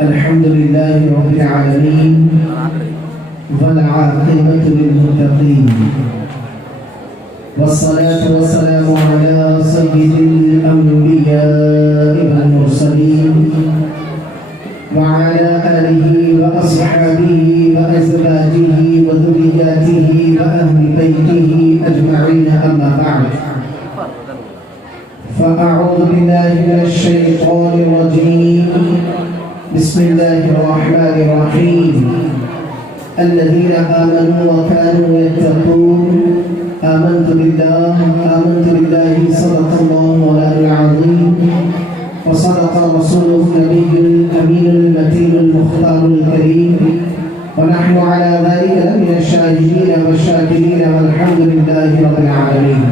الحمد لله رب العالمين والعاقبة للمتقين والصلاة والسلام على سيد الأنبياء والمرسلين وعلى آله وأصحابه وأزواجه وذرياته وأهل بيته أجمعين، أما بعد، فأعوذ بالله من الشيطان الرجيم. بسم الله الرحمن الرحيم. الذين آمنوا وكانوا يتقون آمنت بالله صدق الله مولانا العظيم وصدق رسوله النبي الأمين المتين المختار الكريم، ونحن على ذلك لمن الشاهدين والشاكرين والحمد لله رب العالمين.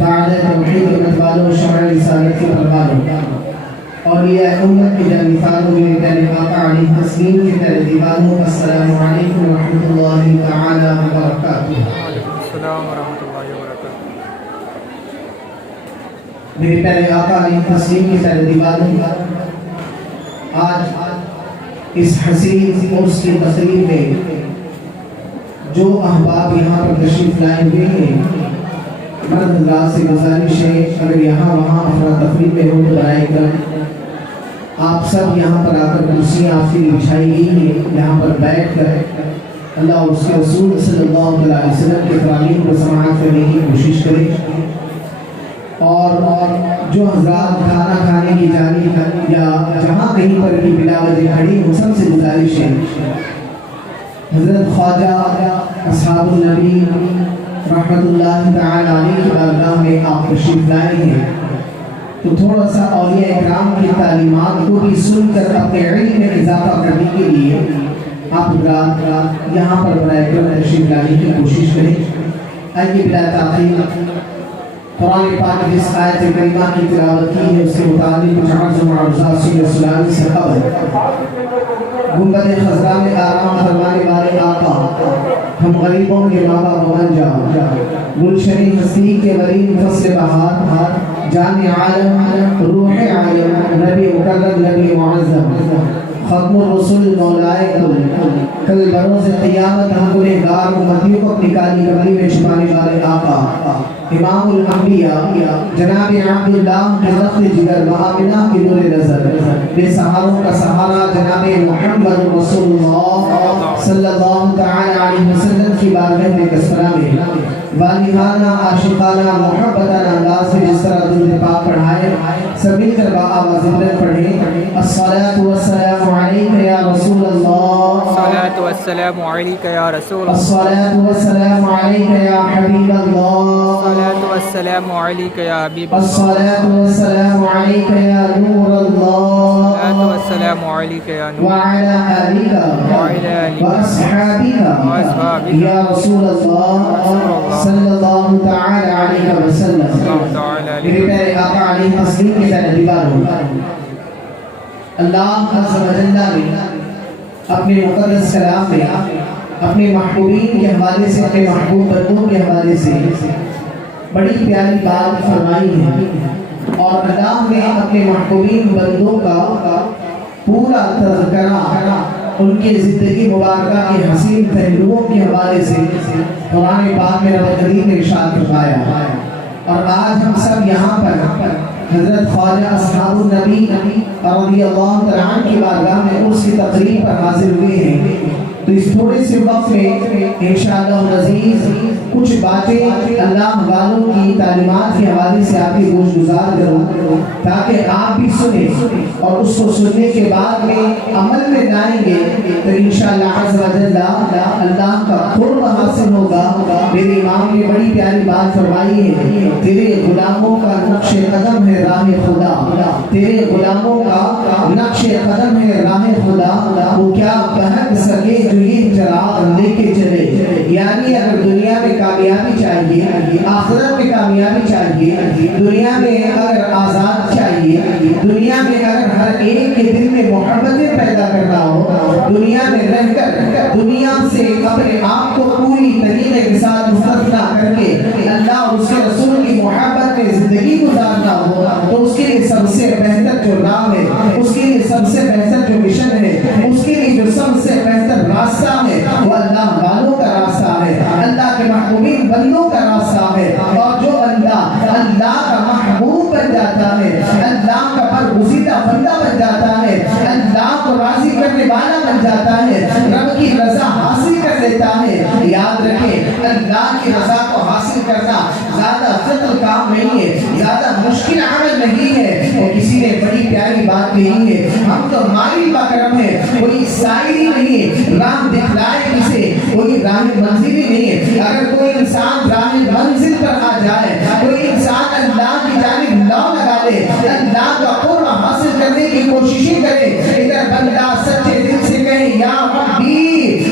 بعد توحید مطالعہ شرع رسالت کے پروانوں اولیاء امت کے جانفانوں میں پیارے آقا علیہ تسلیم کی ترتیبانوں، السلام علیکم ورحمۃ اللہ تعالی وبرکاتہ۔ السلام ورحمۃ اللہ وبرکاتہ۔ میرے پیارے آقا علیہ تسلیم کی ترتیبانوں، آج اس حسین عرس کی تقریب میں جو احباب یہاں پر تشریف لائے ہوئے ہیں، مرد حضرات سے گزارش ہے اگر یہاں وہاں افراتفری میں ہو تو برائے کرم آپ سب یہاں پر آ کر کرسیاں آپ کے لیے بچھائی گئی ہیں، یہاں پر بیٹھ کر اللہ اور اس کے رسول صلی اللہ علیہ وسلم کے فرامین کو سماعت کرنے کی کوشش کریں، اور جو حضرات کھانا کھانے کی جانب یا جہاں کہیں پر بھی بلا وجہ کھڑی وہ سب سے گزارش ہے حضرت خواجہ اصحاب النبی رحمت اللہ تعالی علیہ کی بارگاہ میں آپ تشریف لائے ہیں، تو تھوڑا سا اولیاء اکرام کی تعلیمات کو بھی سن کر اپنے علم میں اضافہ کرنے کے لیے آپ حضرات یہاں پر برائے کرم تشریف لانے کی کوشش کریں۔ آئیے بلا تاخیر قرآن پاک جس آیت کریمہ کی تلاوت کی ہے اس کے متعلق کچھ عرض و معروضات سورہ سلام سے قبل گنبد خضرا میں آرام فرمانے والے آقا، ہم غریبوں کے بابا بن جاؤ، گلشن ہستی کے ورین فصل بہار، جان عالم روح عالم، نبی مکرم نبی معظم، ختم الرسل مولائے کل بروز قیامت ہم گنہگار امتیوں کو اپنی کالی کمری میں چھپانے والے آقا، امام الانبیاء جناب عبداللہ کے رخت جگر وآمنہ کی نور نظر، بے سہاروں کا سہارا جناب محمد رسول اللہ صلی اللہ تعالی علیہ وسلم کی بارگاہ میں کسرہ میں والہانہ عاشقانہ محبتانہ انداز میں جس طرح درود پاک پڑھائے، سبھی کر با آواز بلند پڑھیں۔ الصلاۃ والسلام علیک یا رسول اللہ، الصلاۃ والسلام علیک یا رسول اللہ، الصلاۃ والسلام علیک یا حبیب اللہ، الصلاۃ والسلام علیک یا حبیب اللہ، الصلاۃ والسلام علیک یا نور اللہ، الصلاۃ والسلام علیک یا نور وعلى آلك وأصحابك يا رسول الله صلی اللہ تعالی علیہ وسلم۔ میرے پیارے آقا علیہ تسلیم کے ترتیبانوں، اللہ عز و جل نے اپنے مقدس کلام میں اپنے محبوبین کے حوالے سے، اپنے محبوب بندوں کے حوالے سے بڑی پیاری بات فرمائی ہے، اور اللہ نے اپنے محبوبین بندوں کا پورا تذکرہ ان کی زندگی مبارکہ کے حسین پہلوؤں کے حوالے سے قرآن پاک میں رب کریم نے ارشاد فرمایا، اور آج ہم سب یہاں پر حضرت خواجہ اصحاب النبی رضی اللہ تعالیٰ عنہ کی بارگاہ میں اس کی تقریب پر حاضر ہوئے ہیں، تو اس تھوڑے سے وقت میں انشاءاللہ العزیز کچھ باتیں اللہ والوں کی تعلیمات کے حوالے سے آپ کی گوش گزار کروں، تاکہ آپ بھی سنیں اور اس کو سننے کے بعد میں عمل میں لائیں گے تو انشاءاللہ عز و جل اللہ کا قرب حاصل ہوگا۔ میرے امام نے بڑی پیاری بات فرمائی ہے، تیرے غلاموں کا نقش قدم ہے راہ خدا، تیرے غلاموں کا نقش قدم ہے راہ خدا، وہ کیا بہت سکے جو یہ چراغ لے کے چلے۔ یعنی اگر دنیا میں کامیابی چاہیے، آخرت میں کامیابی چاہیے، دنیا میں اگر آزاد چاہیے، دنیا میں اگر ہر ایک کے دل میں محبتیں پیدا کرنا ہو، دنیا میں رہ کر دنیا سے اپنے آپ کو پوری طریقے کے ساتھ مستثنا کر کے اللہ اور اس کے رسول کی محبت میں زندگی گزارنا ہو، تو اس کے لیے سب سے بہتر جو نام ہے، اس کے لیے سب سے بہتر جو مشن ہے اس کے لیے جو سب سے بہتر راستہ ہے وہ اللہ والوں کا راستہ ہے, اللہ کے محبوبین بندوں کا راستہ ہے. اور جو بندہ اللہ کا محبوب بن جاتا ہے, اللہ کا برگزیدہ بندہ بن جاتا ہے, اللہ کو راضی کرنے والا بن جاتا ہے, رب کی رضا حاصل کر لیتا ہے. یاد رکھیں اللہ کی رضا کو حاصل کرنا زیادہ ثقل کام نہیں ہے, زیادہ مشکل عمل نہیں ہے. اور کسی نے بڑی پیاری بات کہی ہے, ہم تو مائل کا کرم ہے, کوئی سائل ہی نہیں ہے, راہ دکھلائے کسے, کوئی راہ منزل ہی نہیں ہے. اگر کوئی انسان راہ منزل پر آ جائے, کوئی انسان اللہ کی جانب لو لگا لے, اللہ کا قرب حاصل کرنے کی کوششیں کرے, ادھر بندہ سچے دل سے کہے یا ربی,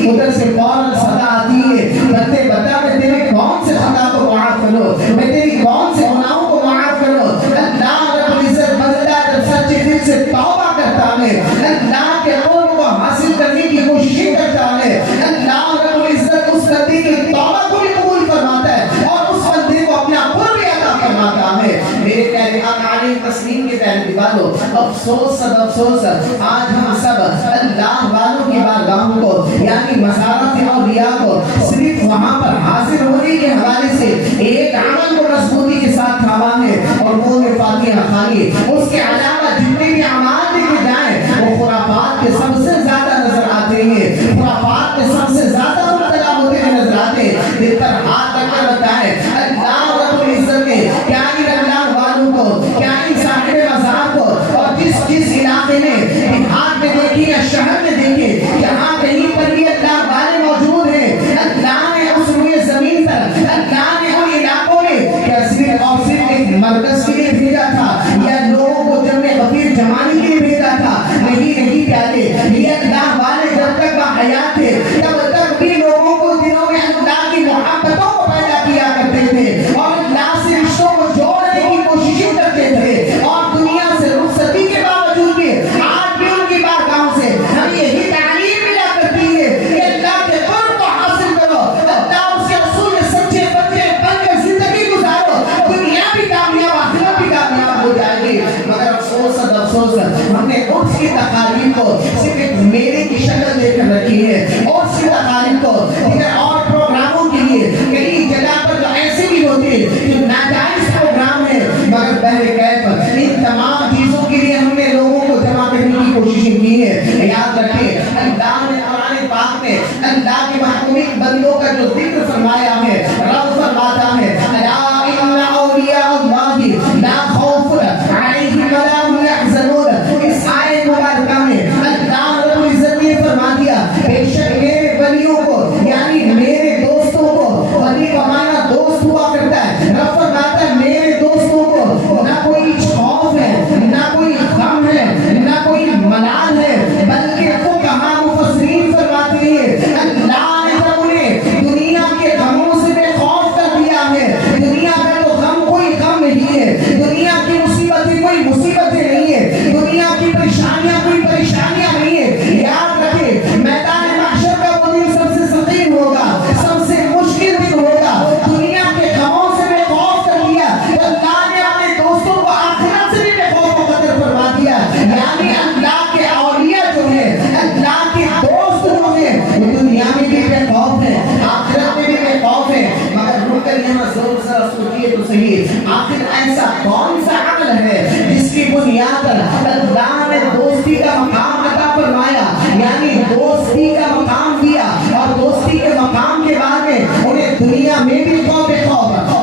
ادھر سے فوراً صدا آتی ہے, بندے بتا میں تیرے کون سے خطا کو معاف کرو, میں تیری کون سے گناہوں کو معاف کرو. اللہ رب العزت بندہ جب سچے دل سے توبہ کرتا ہے, اللہ کے قرب کو حاصل کرنے کی کوششیں کرتا ہے, اللہ رب العزت اس بندے کی توبہ کو بھی قبول فرماتا ہے اور اس بندے کو اپنا قرب عطا فرماتا ہے. میرے پیارے آقا علیہ تسلیم کے پیارے دیوانوں, افسوس صد افسوس, آج ہم سب اللہ والوں کی بارگاہوں کو یعنی مزارات اولیاء کو صرف وہاں پر حاضر ہونے کے حوالے سے ایک عمل کو مضبوطی کے ساتھ تھاما ہے اور وہ ہے فاتحہ خوانی. اس کے علاوہ جتنے بھی اعمال دیکھے جائیں وہ خرافات کے سب سے زیادہ نظر آتے ہیں, خرافات کے سب سے زیادہ مبتلا ہوتے ہوئے نظر آتے ہیں. دل پر ہاتھ رکھ کر بتائیں اللہ رب العزت نے کیا اللہ والوں کو, کیا صاحب مزار کو, اور جس علاقے میں دیہات میں دیکھی یا شہر میں دیکھے جہاں کہیں پر بھی اللہ والے موجود ہیں, اللہ نے اس روئے زمین پر, اللہ نے ان علاقوں میں کیا صرف اور صرف ایک مرکز کے لیے بھیجا تھا یا لوگوں کو جمع غفیر جمانے کے لیے بھیجا تھا؟ نہیں پیارے, یہ اللہ والے جب تک حیات تھے تب تک بھی لوگوں کو دلوں میں اللہ کی محبتوں کو پیدا کیا کرتے تھے اور اللہ سے رشتوں کو جوڑنے کی کوششیں کرتے تھے, اور دنیا سے رخصتی کے باوجود بھی آج بھی ان کی بارگاہوں سے ہم یہی تعلیم ملا کرتی ہے کہ اللہ کے قرب کو حاصل کرو, اللہ اس کے رسول میں سچے بچے بن کر زندگی گزارو, دنیا بھی کامیاب آخرت بھی کامیاب ہو جائے گی. مگر افسوس افسوس ہم نے اس کی تقاریر کو صرف ایک میلے کی شکل دے کر رکھی ہے, اور اس کی تقاریر کو دیگر اور پروگراموں کے لیے کئی جگہ پر تو ایسے بھی ہوتے ہیں جو ناجائز پروگرام ہے, مگر بہرکیف ان تمام چیزوں کے لیے ہم نے لوگوں کو جمع کرنے کی کوششیں کی ہے. یاد رکھیں اللہ نے قرآن پاک میں اللہ کے محبوب بندوں کا جو ذکر فرمایا ہے, رب فرماتا ہے الا ان اولیاء اللہ لا خوف علیہم ولا هم يحزنون. اس آیت مبارکہ میں اللہ رب العزت نے فرما دیا بے شک میرے ولیوں کو یعنی میرے دوستوں کو, ولی کا معنی دوست ہوا کرتا ہے, رب فرماتا ہے میرے دوستوں کو نہ کوئی خوف ہے, نہ کوئی غم ہے, نہ کوئی ملال ہے, بلکہ وہ کہاں مفسرین فرماتے ہیں اللہ نے جب انہیں دنیا کے غموں سے بے خوف کر دیا ہے, دنیا کا تو غم کوئی غم نہیں ہے, دنیا کی مصیبتیں کوئی مصیبتیں نہیں ہے, دنیا کی پریشانیاں کوئی پریشانیاں نہیں ہے. یاد رکھیں میدان محشر کا وہ دن سب سے ثقیل ہوگا, سب سے مشکل دن ہوگا. دنیا کے غموں سے بے خوف کر دیا تو اللہ نے اپنے دوستوں کو آخرت سے بھی بے خوف مقدر فرما دیا. یعنی اللہ کے اولیاء جو ہیں, اللہ کے دوست جو ہیں, وہ دنیا میں بھی بے خوف ہیں, آخرت میں بھی بے خوف ہیں. مگر رک کر یہاں زور سے سوچیے تو صحیح, آخر ایسا کون سا عمل ہے جس کی بنیاد پر اللہ نے دوستی کا مقام عطا فرمایا, یعنی دوستی کا مقام دیا, اور دوستی کے مقام کے بعد میں انہیں دنیا میں بھی خوف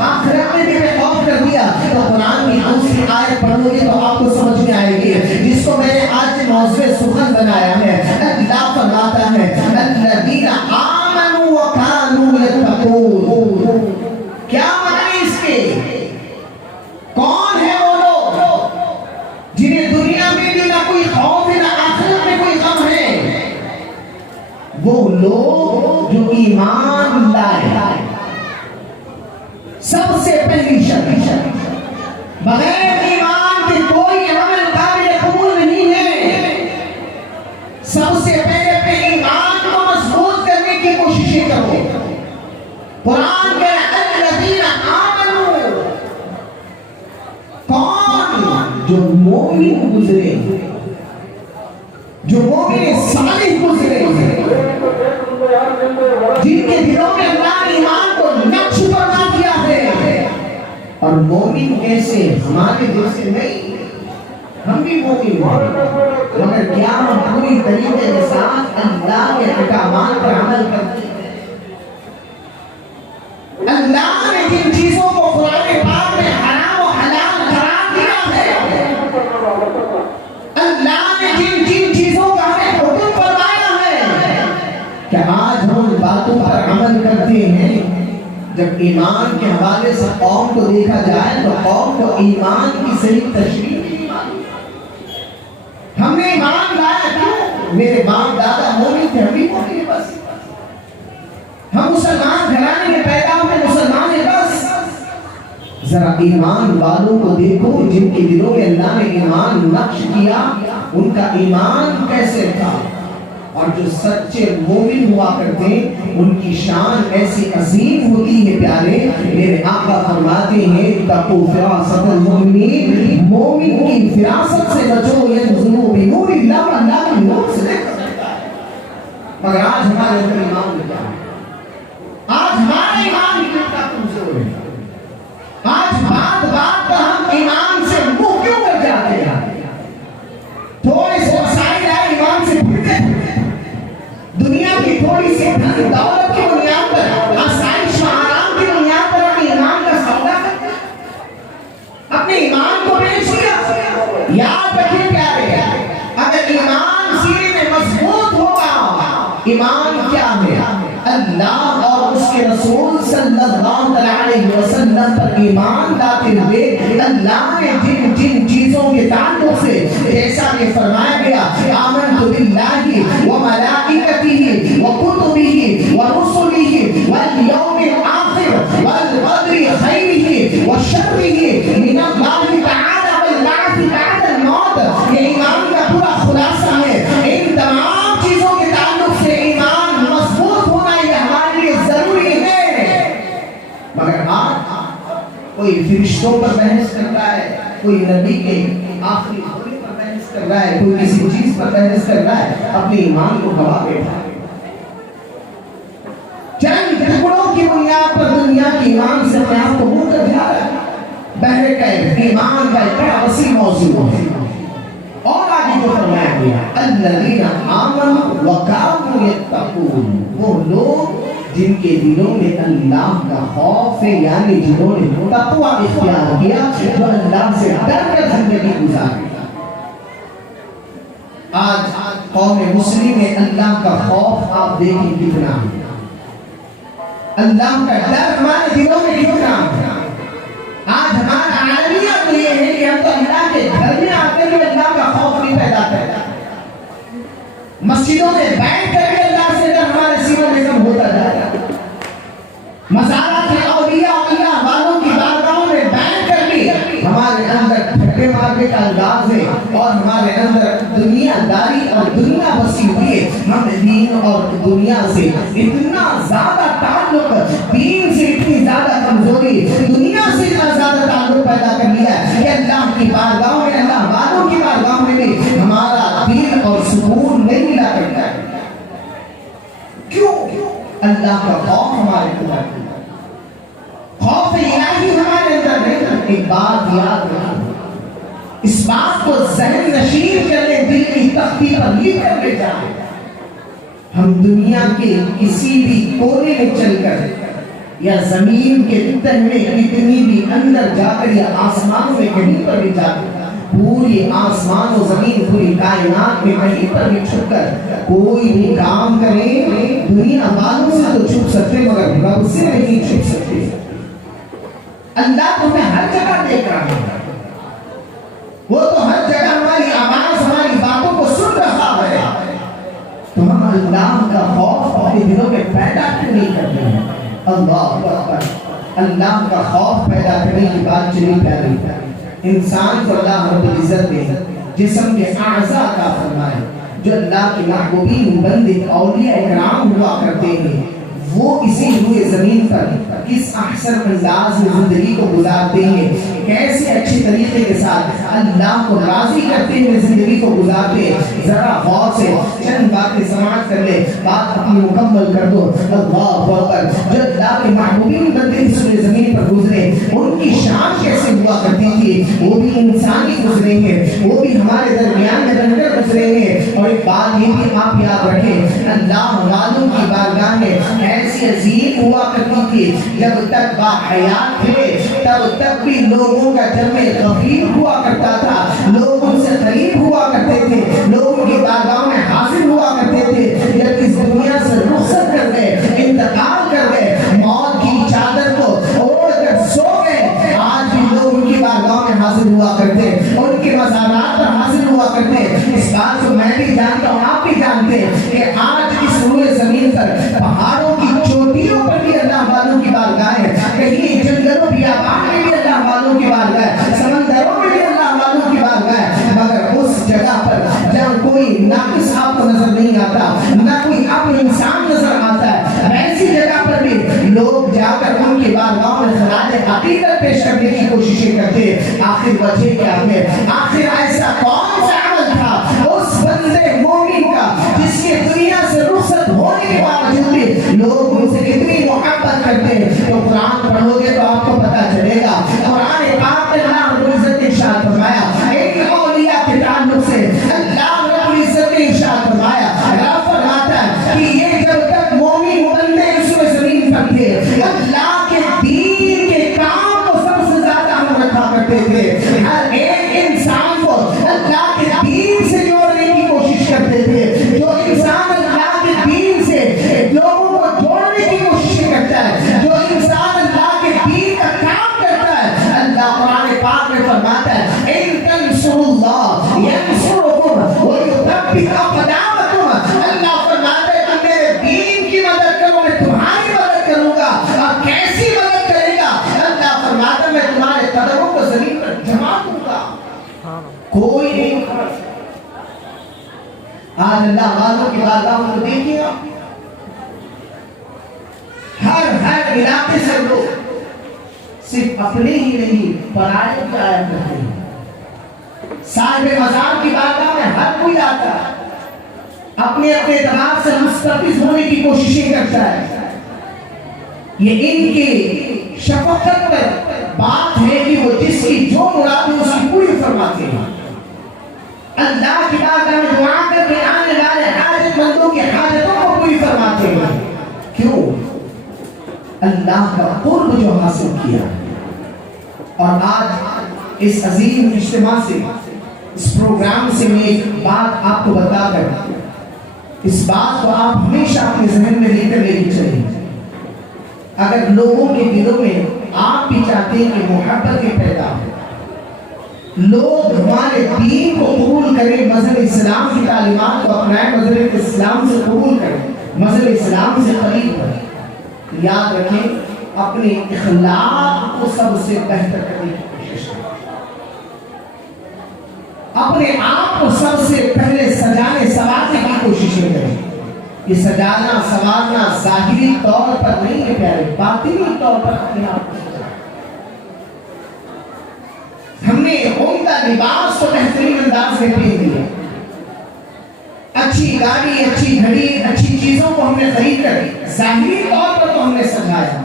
آخرت میں بھی بے خوف کر دیا. تو قرآن کی دوسری آیت پڑھو گے تو آپ کو سمجھ میں آئے گی, جس کو میں نے آج موضوع سخن بنایا ہے. اللہ فرماتا ہے الذین آمنوا وکانوا یتقون. کیا معنی اس کے, کون ہے وہ لوگ جنہیں دنیا میں بھی نہ کوئی خوف ہے نہ آخرت میں کوئی غم ہے؟ وہ لوگ جو ایمان لائے. سب سے پہلی شرط, بغیر ایمان کے کوئی عمل قابل قبول نہیں ہے. سب سے پہلے ایمان کو مضبوط کرنے کی کوششیں کرو. قرآن کے الذین آمنوا, کون جو مومن گزرے, جو مومن صالح گزرے ہیں، جن کے دلوں میں اللہ نے ایمان کو نقش فرما دیا ہے. اور مومن کیسے؟ ہمارے دل سے نہیں، ہم بھی مومن ہیں مگر کیا ہم پوری طریقے کے ساتھ اللہ کے احکامات پر عمل کرتے ہیں؟ اللہ نے جن چیزوں کو قرآن پاک میں حرام و حلال قرار دیا ہے، اللہ نے جن چیزوں کا ہمیں حکم فرمایا ہے، کہ آج ہم ان باتوں پر عمل کرتے ہیں. جب ایمان کے حوالے سے قوم کو دیکھا جائے تو قوم کو ایمان کی صحیح تشریح نہیں معلوم. ہم نے ایمان لایا کیوں؟ میرے باپ دادا مومن تھے، ہم بھی مومن ہیں، بس ہم مسلمان گھرانے میں پیدا ہوئے، مسلمان ہیں بس. ذرا ایمان والوں کو دیکھو جن کے دلوں میں اللہ نے ایمان نقش کیا، ان کا ایمان کیسے تھا. اور جو سچے مومن ہوا کرتے ان کی شان ایسی عظیم ہوتی ہے. پیارے میرے آقا فرماتے ہیں تقوا فراست المؤمنین، مومن کی فراست سے بچو، ینظروا بنور اللہ، اللہ کے نور سے دیکھ سکتا ہے. مگر آج ہمارے اندر ایمان نہیں ہے، آج ہمارا ایمان کتنا کمزور ہے. آج بات بات پر ہم ایمان سے منہ کیوں کر جاتے ہیں؟ تھوڑے سے مسائل آئے ایمان سے پھرتے ہیں. دنیا کی تھوڑی سی دھن دولت کی بنیاد پر، آسائش و آرام کی بنیاد پر اپنے ایمان کا سودا کرتے ہیں، اپنے ایمان کو بیچ دیا. یاد رکھیں پیارے، اگر ایمان سینے میں مضبوط ہوگا، ایمان کیا ہے؟ اللہ اور اس کے رسول صلی اللہ علیہ وسلم پر ایمان لاتے ہوئے اللہ نے جن چیزوں کے تعلق سے جیسا کہ فرمایا گیا آمنت باللہ وملائکتہ وکتبہ ورسلہ والیوم الآخر والقدر خیرہ وشرہ من اللہ تعالی والبعث بعد الموت. یہ ایمان کا پورا خلاصہ ہے. ان تمام چیزوں کے تعلق سے ایمان مضبوط ہونا یہ ہمارے لیے ضروری ہے. مگر آج کوئی فرشتوں پر بحث کر رہا ہے، کوئی نبی کے آخری ہونے پر بحث کر رہا ہے، کوئی کسی چیز پر بحث کر رہا ہے، اپنے ایمان کو گوا بیٹھا ہے. چند ٹکڑوں کی بنیاد پر دنیا کی ایمان سے اپنے آپ کو منہ کر جا رہا ہے. بہرے کا ایمان کا ایک بڑا وسیع موضوع ہے. اور آگے جو فرمایا گیا الذین آمنوا وکانوا یتقون، وہ لوگ جن کے دلوں میں اللہ کا خوف ہے، یعنی جنہوں نے تقوی اختیار کیا، جو اللہ سے ڈر کر زندگی گزاری. آج قوم مسلم میں اللہ کا خوف آپ دیکھیں کتنا ہے، اللہ کا ڈر ہمارے دلوں میں کتنا ہے. آج ہمارا عالمیہ تو یہ ہے کہ ہم تو اللہ کے گھر میں آتے ہوئے اللہ کا خوف نہیں پیدا کرتا، مسجدوں میں بیٹھ کر کے اللہ سے ڈر ہمارے سینوں میں کم ہوتا جا رہا ہے. مزارات کے اولیاء اللہ والوں کی بارگاہوں میں بیٹھ کر کے ہمارے اندر ٹھٹے مارنے کا انداز ہے، اور ہمارے اندر دنیا داری اور دنیا بسی ہوئی ہے. ہم دین اور دنیا سے اتنا زیادہ تعلق، دین سے اتنی زیادہ کمزوری، دنیا سے اتنا زیادہ تعلق پیدا کر لیا ہے کہ اللہ کی بارگاہوں میں، اللہ والوں کی بارگاہوں میں بھی ہمارا دل اور سکون نہیں ملا کرتا ہے. کیوں؟ اللہ کا خوف ہمارے اندر، خوف الہی ہمارے اندر نہیں. ایک بات یاد رکھیں، اس بات کو ذہن نشین کر لیں، دل کی تختی پر لکھ کر لے جائیں. ہم دنیا کے کسی بھی کونے میں چل کر یا زمین کے تہ میں کتنی بھی اندر جا کر یا آسمان میں کہیں پر بھی جا کر، پوری آسمان و زمین، پوری کائنات میں کہیں پر بھی چھپ کر کوئی بھی کام کریں، دنیا والوں سے تو چھپ سکتے مگر رب سے نہیں چھپ سکتے. اللہ تمہیں ہر جگہ دیکھ رہا ہے، وہ تو ہر جگہ ہماری آواز، ہماری باتوں کو سن رہا ہے. تو ہم اللہ کا خوف اپنے دلوں میں پیدا کیوں نہیں کرتے ہیں؟ اللہ اکبر. اللہ کا خوف پیدا کرنے کی بات چلی پیاری. انسان کو اللہ رب العزت نے جسم کے اعضاء کا فرمایا، جو اللہ کے محبوبین بندے اولیاء اکرام ہوا کرتے ہیں، وہ اسی روئے زمین پر کس احسن انداز میں زندگی کو گزارتے ہیں، کیسے اچھے طریقے کے ساتھ اللہ کو راضی کرتے ہوئے زندگی کو گزارتے ہیں۔ ذرا غور سے چند باتیں سماعت کر لے، بات اپنی مکمل کر دو۔ اللہ اکبر، جو اللہ کے محبوبین بندے اس روئے زمین پر گزرے ان کی شان کیسے ہوا کرتی تھی، وہ بھی انسانی گزرے ہیں، وہ بھی ہمارے درمیان میں رہ کر گزرے ہیں۔ اور ایک بات یہ بھی آپ یاد رکھیں، اللہ والوں کی بارگاہ میں ایسی عظیم ہوا کرتی تھی، جب تک باحیات تھے تب تک بھی لوگوں کا جمع غفیر ہوا کرتا تھا، لوگ ان سے قریب ہوا کرتے تھے، لوگ ان کی بارگاہ میں حاضر ہوا کرتے تھے۔ جب اس دنیا سے رخصت کر گئے، انتقال کر گئے، موت کی چادر کو اوڑھ کر سو گئے، آج بھی لوگ ان کی بارگاہ میں حاضر ہوا کرتے، ان کے مزارات پر حاضر ہوا کرتے۔ اس بات کو میں بھی جانتا ہوں، آپ بھی جانتے ہیں کہ آج اس روئے زمین پر پہاڑوں کی چوٹیوں پر بھی اللہ والوں کی بارگاہ ہے، کہیں جنگلوں بیابان میں بھی اللہ والوں کی بارگاہ ہے، سمندروں میں بھی اللہ والوں کی بارگاہ ہے، مگر اس جگہ پر جہاں کوئی ناقص آپ کو نظر نہیں آتا، نہ کوئی آپ انسان نظر آتا ہے، ایسی جگہ پر بھی لوگ جا کر ان کی بارگاہ میں خراج عقیدت پیش کرنے کی کوششیں کرتے۔ آخر وجہ کیا ہے؟ آخر ایسا کون سا عمل تھا اس بندے مومن کا جس کے دنیا سے رخصت ہونے کے باوجود بھی لوگ ان سے اتنی محبت کرتے ہیں؟ تو قرآن پڑھو گے تو آپ کو پتا چلے گا۔ قرآن پاک میں اللہ رب العزت نے ارشاد فرمایا، ایک اولیاء کے تعلق سے اللہ رب العزت نے ارشاد فرمایا، رب فرماتا ہے کہ یہ جب تک مومن بندے اس زمین پر تھے، اللہ کے دین کے کام کو سب سے زیادہ ہم رکھا کرتے تھے، ہر ایک انسان کو اللہ کے دین سے جوڑنے کی کوشش کرتے تھے۔ جو انسان اللہ کے دین سے لوگوں کو جوڑنے کی کوشش کرتا ہے، جو انسان اللہ کے دین کا کام کرتا ہے، اللہ قرآن پاک میں فرماتا ہے، ان تنصروا اللہ ینصرکم ویثبت اقدامکم۔ اللہ فرماتا ہے کہ میرے دین کی مدد کرو، میں تمہاری مدد کروں گا۔ اور کیسی مدد کرے گا؟ اللہ فرماتا ہے میں تمہارے قدموں کو زمین پر جما دوں گا، کوئی نہیں کر سکتا۔ آج اللہ والوں کی بارگاہ کو دیکھیے، ہر علاقے سے لوگ صرف اپنے ہی نہیں پرائے بھی آیا کرتے ہیں۔ صاحب مزار کی بارگاہ میں ہر کوئی آتا ہے، اپنے اپنے اعتبار سے مستفیض ہونے کی کوششیں کرتا ہے۔ یہ ان کی شفقت پر بات ہے کہ وہ جس کی جو مراد ہے اس کی پوری فرماتے ہیں۔ اللہ کی بارگاہ میں دعا کر کے آنے والے حاجت مندوں کی حاجتوں کو پوری فرماتے ہیں۔ کیوں؟ اللہ کا قرب جو حاصل کیا۔ اور آج اس عظیم اجتماع سے، اس پروگرام سے میں ایک بات آپ کو بتا کر اس بات کو آپ ہمیشہ اپنے ذہن میں لے کر لینی چاہیے۔ اگر لوگوں کے دلوں میں آپ بھی چاہتے ہیں کہ محبتیں پیدا ہو، لوگ ہمارے دین کو قبول کریں، مذہب اسلام کی تعلیمات کو اپنائیں، مذہب اسلام سے قبول کریں، مذہب اسلام سے قریب کریں، یاد رکھیں اپنے اخلاق کو سب سے بہتر کرنے کی کوشش کریں، اپنے آپ کو سب سے پہلے سجانے سنوارنے کی کوششیں کریں۔ یہ سجانا سنوارنا ظاہری طور پر نہیں ہے پیارے، باطنی طور پر اپنے آپ کو سجانا۔ ہم نے عمدہ لباس کو بہترین انداز میں پہن لیا، اچھی گاڑی، اچھی گھڑی، اچھی چیزوں کو ہم نے خرید کر ظاہری طور پر تو ہم نے سجایا،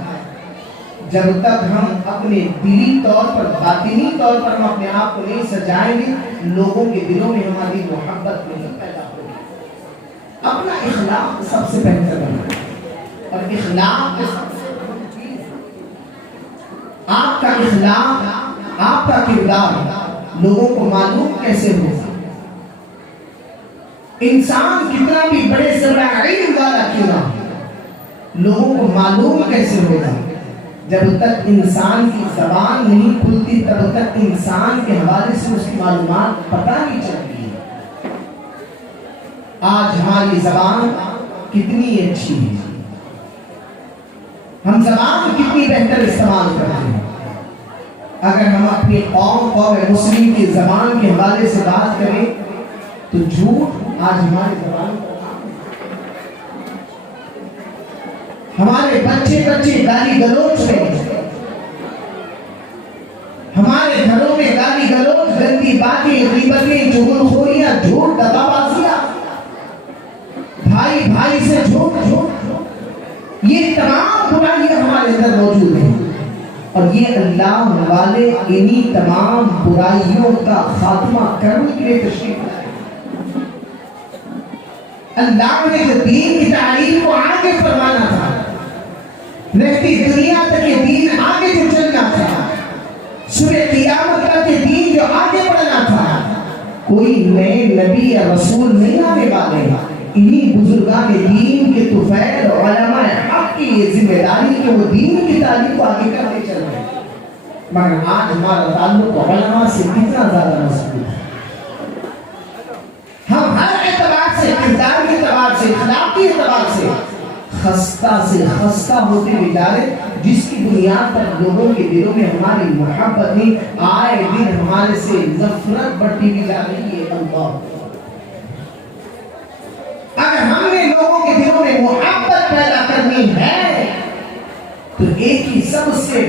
جب تک ہم اپنے دلی طور پر، باطنی طور پر ہم اپنے آپ کو نہیں سجائیں گے، لوگوں کے دلوں میں ہماری محبت نہیں پیدا ہوگی۔ اپنا اخلاق سب سے بہتر بنائیں، اور اخلاق سب سے بڑی چیز، آپ کا اخلاق، آپ کا کردار لوگوں کو معلوم کیسے ہوگا؟ انسان کتنا بھی بڑے سے بڑا علم والا کیوں نہ ہو، لوگوں کو معلوم کیسے ہوگا؟ جب تک انسان کی زبان نہیں کھلتی تب تک انسان کے حوالے سے اس کی معلومات پتہ نہیں چلتی ہے۔ آج ہماری زبان کتنی اچھی ہے، ہم زبان کتنی بہتر استعمال کرتے ہیں۔ اگر ہم اپنی قوم مسلم کی زبان کے حوالے سے بات کریں تو جھوٹ آج ہماری زبان پر ہمارے بچے گالی گلوچ میں، ہمارے گھروں میں گالی گلوچ، گندی باتیں، غیبتیں، چغلخوریاں، جھوٹ، دغا بازیاں، بھائی سے جھوٹ، یہ تمام برائیاں ہمارے اندر موجود ہیں، اور یہ اللہ والے انہی تمام برائیوں کا خاتمہ کرنے کے لیے تشریف لائے۔ اللہ نے جو دین کی تعلیم کو آگے فرمانا تھا، رہتی دنیا تک یہ دین آگے جو چلنا تھا، صبح قیامت تک یہ دین جو آگے بڑھنا تھا، کوئی نئے نبی یا رسول نہیں آنے والے، انہی بزرگان دین کے طفیل علماء حق کی یہ ذمہ داری کہ وہ دین کی تعلیم کو آگے کرتے چل رہے ہیں۔ مگر آج ہمارا تعلق علماء سے کتنا زیادہ مضبوط ہے، ہم ہر اعتبار سے، کردار کے اعتبار سے، اخلاق کے اعتبار سے خستہ ہوتے ہوئے جا رہے، جس کی بنیاد پر لوگوں کے دلوں میں ہماری محبت نہیں، آئے دن ہمارے سے نفرت بڑھتی بھی جا رہی ہے۔ اللہ، اگر ہم نے لوگوں کے دلوں میں محبت پیدا کرنی ہے تو ایک ہی سب سے